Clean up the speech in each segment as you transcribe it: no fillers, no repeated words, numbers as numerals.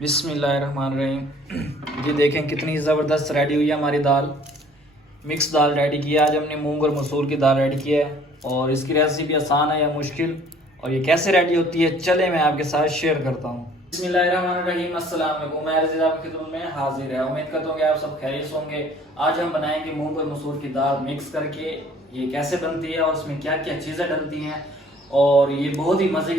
बिस्मिल्लाहिर्रहमानिर्रहीम। जी देखें कितनी ज़बरदस्त रेडी हुई है हमारी दाल। मिक्स दाल रेडी किया। आज हमने मूंग और मसूर की दाल रेडी किया है और इसकी रेसिपी आसान है या मुश्किल और ये कैसे रेडी होती है चले मैं आपके साथ शेयर करता हूँ। बिस्मिल्लाहिर्रहमानिर्रहीम। अस्सलाम वालेकुम। मैं रज़ीद आपकी खिदमत में हाजिर है। उम्मीद करता हूँ कि आप सब खैरियत होंगे। आज हम बनाएंगे मूंग और मसूर की दाल मिक्स करके। ये कैसे बनती है और उसमें क्या क्या चीज़ें डलती हैं और ये बहुत ही मज़े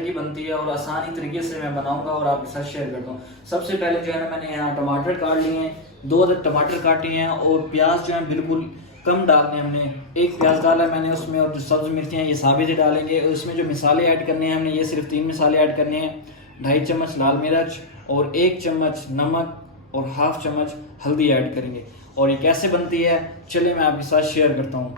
की बनती है और आसानी तरीके से मैं बनाऊंगा और आपके साथ शेयर करता हूँ। सबसे पहले जो है ना मैंने यहाँ टमाटर काट लिए हैं, 2 अदद टमाटर काटे हैं और प्याज जो है बिल्कुल कम डालने हैं हमने। एक प्याज डाला है मैंने उसमें और जो सब्ज़ मिर्ची हैं ये साबित ही डालेंगे। और इसमें जो मसाले ऐड करने हैं हमने ये सिर्फ 3 मसाले ऐड करने हैं। 2.5 चम्मच लाल मिर्च और 1 चम्मच नमक और हाफ चम्मच हल्दी ऐड करेंगे। और ये कैसे बनती है चलिए मैं आपके साथ शेयर करता हूँ।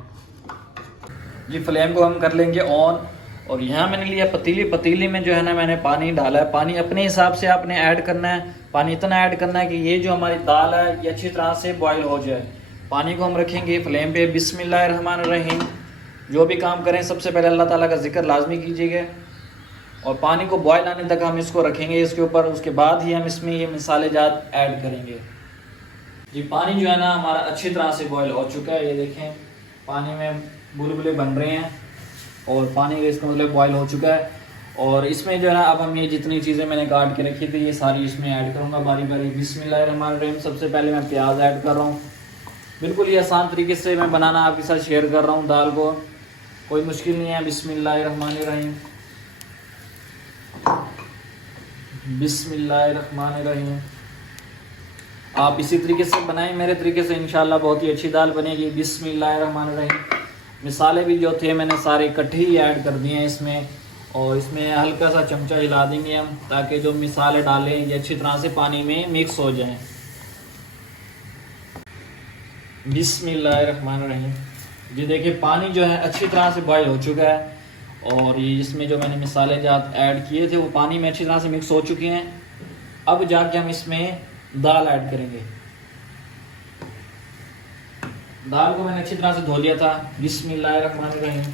जी फ्लेम को हम कर लेंगे ऑन और यहाँ मैंने लिया पतीली में जो है ना मैंने पानी डाला है। पानी अपने हिसाब से आपने ऐड करना है। पानी इतना ऐड करना है कि ये जो हमारी दाल है ये अच्छी तरह से बॉईल हो जाए। पानी को हम रखेंगे फ्लेम पे। बिस्मिल्लाहिर्रहमानिर्रहीम। जो भी काम करें सबसे पहले अल्लाह ताला का जिक्र लाजमी कीजिएगा और पानी को बॉयल आने तक हम इसको रखेंगे इसके ऊपर। उसके बाद ही हम इसमें ये मसाले जात ऐड करेंगे। जी पानी जो है ना हमारा अच्छी तरह से बॉयल हो चुका है। ये देखें पानी में बुलबुले बन रहे हैं और पानी का इसका मतलब बॉयल हो चुका है। और इसमें जो है ना अब हम ये जितनी चीज़ें मैंने काट के रखी थी ये सारी इसमें ऐड करूँगा बारी बारी। बिस्मिल्लाहिर्रहमानिर्रहीम। सबसे पहले मैं प्याज ऐड कर रहा हूँ। बिल्कुल ही आसान तरीके से मैं बनाना आपके साथ शेयर कर रहा हूँ दाल को, कोई मुश्किल नहीं है। बिस्मिल्लाहिर्रहमानिर्रहीम। बिस्मिल्लाहिर्रहमानिर्रहीम। आप इसी तरीके से बनाएं मेरे तरीके से, इंशाल्लाह बहुत ही अच्छी दाल बनेगी। बिस्मिल्लाहिर्रहमानिर्रहीम। मिसाले भी जो थे मैंने सारे इकट्ठे ही ऐड कर दिए हैं इसमें और इसमें हल्का सा चमचा हिला देंगे हम ताकि जो मिसाले डालें ये अच्छी तरह से पानी में मिक्स हो जाएं। बिस्मिल्लाहिर्रहमानिर्रहीम। जी देखिए पानी जो है अच्छी तरह से बॉयल हो चुका है और ये इसमें जो मैंने मिसाले जात ऐड किए थे वो पानी में अच्छी तरह से मिक्स हो चुके हैं। अब जाके हम इसमें दाल ऐड करेंगे। दाल को मैंने अच्छी तरह से धो लिया था। बिस्मिल्लाहिर्रहमानिर्रहीम।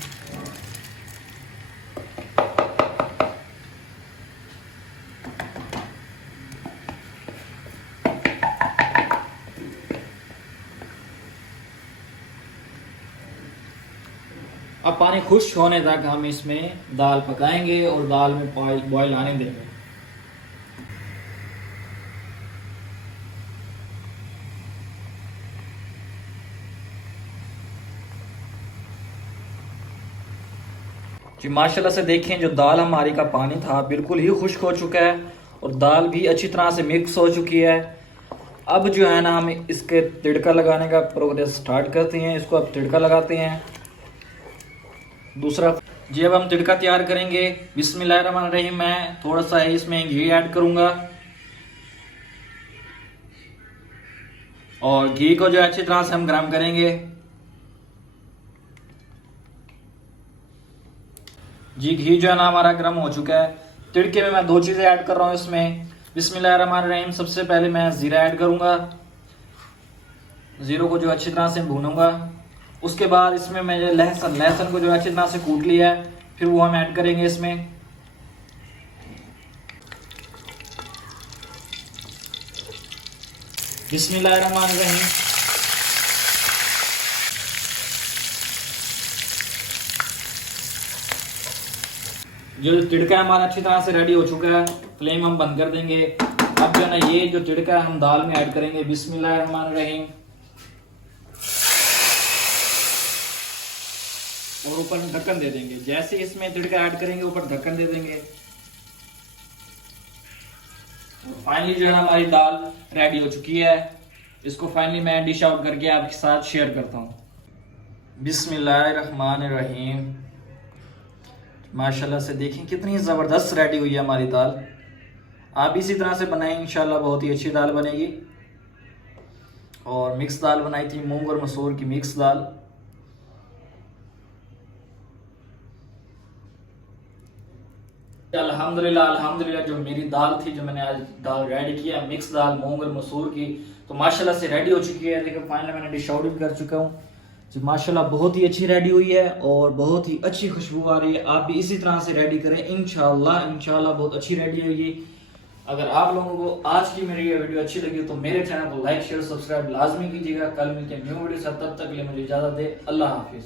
अब पानी खुश्क होने तक हम इसमें दाल पकाएंगे और दाल में बॉयल आने देंगे। जी माशाल्लाह से देखें जो दाल हमारी का पानी था बिल्कुल ही खुश्क हो चुका है और दाल भी अच्छी तरह से मिक्स हो चुकी है। अब जो है ना हम इसके तिड़का लगाने का प्रोग्रेस स्टार्ट करते हैं। इसको अब तिड़का लगाते हैं दूसरा। जी अब हम तिड़का तैयार करेंगे। बिस्मिल्लाहिर्रहमानिर्रहीम। मैं थोड़ा सा इसमें घी ऐड करूंगा और घी को जो अच्छी तरह से हम गर्म करेंगे। जी घी जो है ना हमारा गर्म हो चुका है। तिड़के में मैं 2 चीज़ें ऐड कर रहा हूँ इसमें। बिस्मिल्लाहिर्रहमानिर्रहीम। सबसे पहले मैं ज़ीरा ऐड करूँगा। ज़ीरो को जो अच्छी तरह से भूनूंगा। उसके बाद इसमें मैंने लहसुन को जो अच्छी तरह से कूट लिया है फिर वो हम ऐड करेंगे इसमें। बिस्मिल्लाहिर्रहमानिर्रहीम। जो तिड़का हमारा अच्छी तरह से रेडी हो चुका है। फ्लेम हम बंद कर देंगे। अब जो है ना ये जो तिड़का हम दाल में ऐड करेंगे। बिस्मिल्लाहिर्रहमानिर्रहीम। और ऊपर ढक्कन दे देंगे। जैसे इसमें तिड़का ऐड करेंगे ऊपर ढक्कन दे देंगे। फाइनली जो है हमारी दाल रेडी हो चुकी है। इसको फाइनली मैं डिश आउट करके आपके साथ शेयर करता हूँ। बिस्मिल्लाहिर्रहमानिर्रहीम। माशाल्लाह से देखें कितनी ज़बरदस्त रेडी हुई है हमारी दाल। आप इसी तरह से बनाएं इंशाल्लाह बहुत ही अच्छी दाल बनेगी। और मिक्स दाल बनाई थी, मूंग और मसूर की मिक्स दाल। अल्हम्दुलिल्लाह जो मेरी दाल थी जो मैंने आज दाल रेडी किया मिक्स दाल मूंग और मसूर की तो माशाल्लाह से रेडी हो चुकी है। देखो फाइनली मैंने डिश आउट भी कर चुका हूँ। जी माशाल्लाह बहुत ही अच्छी रेडी हुई है और बहुत ही अच्छी खुशबू आ रही है। आप भी इसी तरह से रेडी करें इंशाल्लाह बहुत अच्छी रेडी होगी। अगर आप लोगों को आज की मेरी ये वीडियो अच्छी लगी तो मेरे चैनल को लाइक शेयर सब्सक्राइब लाजमी कीजिएगा। कल मिलते हैं न्यू वीडियो से, तब तक के लिए मुझे इजाजत दे। अल्लाह हाफिज।